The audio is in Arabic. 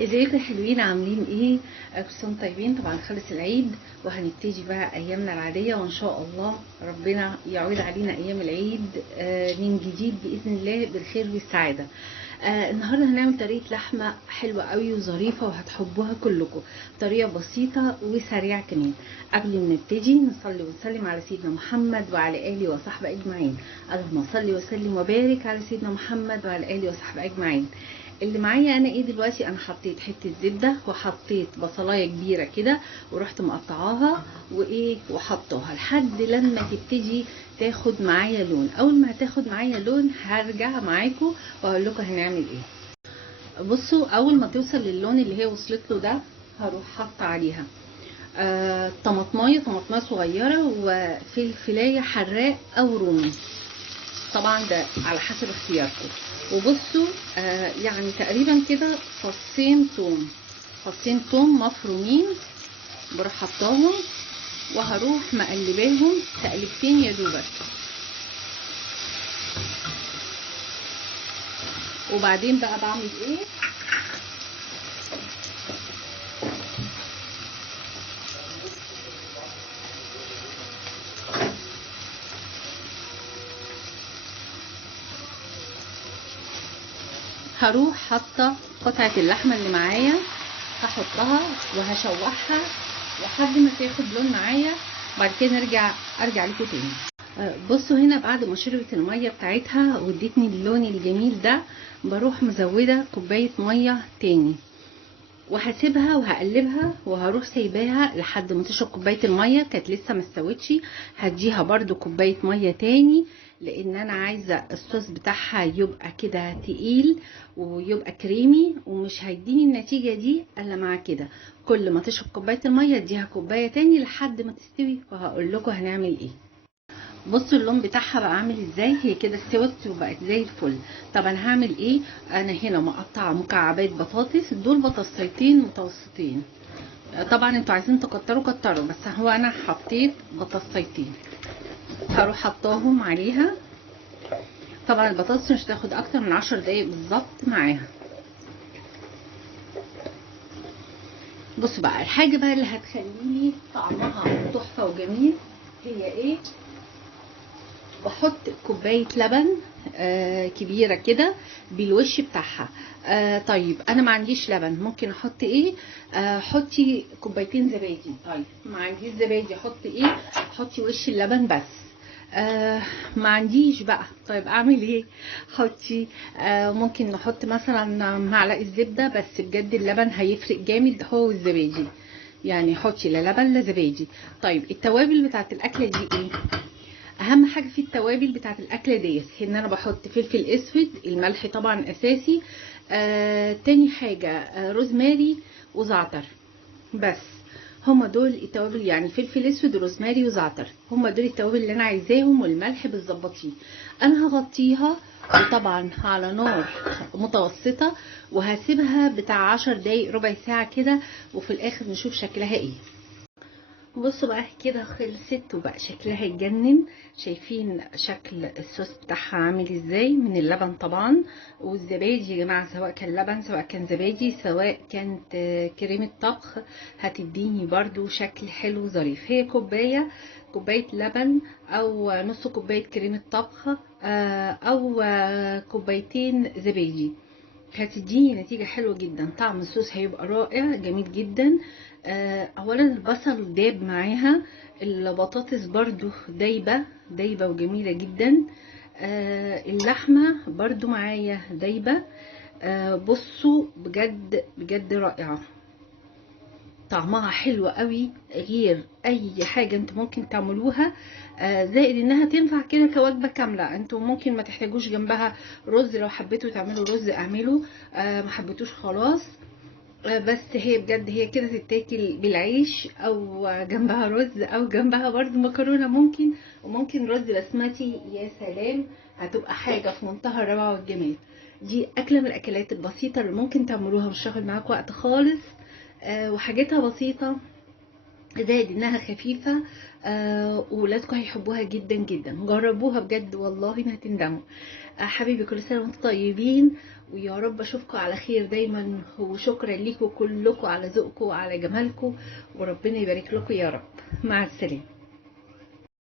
ازيكم يا حلوين؟ عاملين ايه؟ كل سنه وانتم طيبين. طبعا خلص العيد وهنبتدي بقى ايامنا العاديه، وان شاء الله ربنا يعود علينا ايام العيد من جديد باذن الله بالخير والسعاده. النهارده هنعمل طريقه لحمه حلوه قوي وظريفه وهتحبوها كلكم، طريقه بسيطه وسريعه كمان. قبل ما نبتدي نصلي ونسلم على سيدنا محمد وعلى اله وصحبه اجمعين. اللهم صل وسلم وبارك على سيدنا محمد وعلى اله وصحبه اجمعين. اللي معايا انا ايه دلوقتي؟ انا حطيت حته زبده وحطيت بصلايه كبيره كده ورحت مقطعاها وحطاها لحد لما تبتدي تاخد معايا لون. اول ما هتاخد معايا لون هرجع معاكم واقول لكم هنعمل ايه. بصوا، اول ما توصل للون اللي هي وصلت له ده هروح حاطه عليها طماطمايه صغيره وفلفلايه حراق او رومي، طبعا ده على حسب اختياركم. وبصوا يعني تقريبا كده فصين توم مفرومين بروح حطاهم وهروح مقلباهم تقلبتين يا دوبك. وبعدين بقى بعمل ايه؟ هروح حاطه قطعه اللحمه اللي معايا، هحطها وهشوحها لحد ما تاخد لون معايا، بعد كده ارجع لكم تاني. بصوا هنا بعد ما شربت الميه بتاعتها وادتني اللون الجميل ده بروح مزوده كوبايه ميه تاني وهسيبها وهقلبها وهروح سايباها لحد ما تشرب كوبايه الميه. كانت لسه ما استوتش، هديها برده كوبايه ميه تاني لان انا عايزه الصوص بتاعها يبقى كده تقيل ويبقى كريمي، ومش هيديني النتيجه دي الا مع كده. كل ما تشرب كوبايه الميه اديها كوبايه تاني لحد ما تستوي وهقول لكم هنعمل ايه. بصوا اللون بتاعها بقى عامل ازاي، هي كده استوت وبقت زي الفل. طب انا هعمل ايه؟ انا هنا مقطعه مكعبات بطاطس، دول بطاطسيتين متوسطين. طبعا انتوا عايزين تكتروا كتروا، بس هو انا حطيت بطاطسيتين هروح حطاهم عليها. طبعا البطاطس مش هتاخد اكتر من 10 دقايق بالظبط معاها. بصوا بقى الحاجه بقى اللي هتخليلي طعمها تحفه وجميل هي ايه؟ بحط كوبايه لبن كبيره كده بالوش بتاعها. طيب انا ما عنديش لبن، ممكن احط ايه؟ حطي كوبايتين زبادي. طيب ما عنديش زبادي احط ايه؟ حطي وش اللبن بس. ما عنديش بقى، طيب اعمل ايه؟ حطي ممكن نحط مثلا معلقه زبده، بس بجد اللبن هيفرق جامد هو والزبادي، يعني حطي لا لبن لا زبادي. طيب التوابل بتاعت الاكله دي ايه؟ اهم حاجه في التوابل بتاعت الاكله ديت ان انا بحط فلفل اسود، الملح طبعا اساسي. تاني حاجه روزماري وزعتر، بس هما دول التوابل، يعني فلفل اسود وروزماري وزعتر، هما دول التوابل اللي انا عايزاهم، والملح بتظبطيه. انا هغطيها وطبعا على نار متوسطه وهسيبها بتاع 10 دقايق ربع ساعه كده، وفي الاخر نشوف شكلها ايه. بصوا بقى كده خلصت وبقى شكلها يجنن. شايفين شكل الصوص بتاعها عامل ازاي من اللبن طبعا والزبادي يا جماعه، سواء كان لبن سواء كان زبادي سواء كانت كريمه طبخ هتديني برضو شكل حلو ظريف. هي كوبايه لبن او نص كوبايه كريمه طبخ او كوبايتين زبادي هتديني نتيجة حلوة جدا. طعم الصوص هيبقى رائع جميل جدا. اولا البصل داب معاها، البطاطس برضو دايبة وجميلة جدا. اللحمة برضو معايا دايبة. بصوا بجد بجد رائعة، طعمها حلو قوي غير اي حاجه انتوا ممكن تعملوها. زائد انها تنفع كده كوجبه كامله، انتوا ممكن ما تحتاجوش جنبها رز، لو حبيتوا تعملوا رز اعملوا، ما حبيتوش خلاص. بس هي بجد هي كده تتاكل بالعيش او جنبها رز او جنبها برضو مكرونه ممكن، وممكن رز بسمتي. يا سلام، هتبقى حاجه في منتهى الروعه والجمال. دي اكله من الاكلات البسيطه اللي ممكن تعملوها، مش هتاخد معاكم وقت خالص، وحاجتها بسيطه زائد انها خفيفة. وولادكم هيحبوها جدا جدا، جربوها بجد والله ما هتندموا. حبيبي كل سنة وانتم طيبين، ويا رب اشوفكم على خير دايما، وشكرا ليكم كلكم على ذوقكم وعلى جمالكم، وربنا يبارك لكم يا رب. مع السلامة.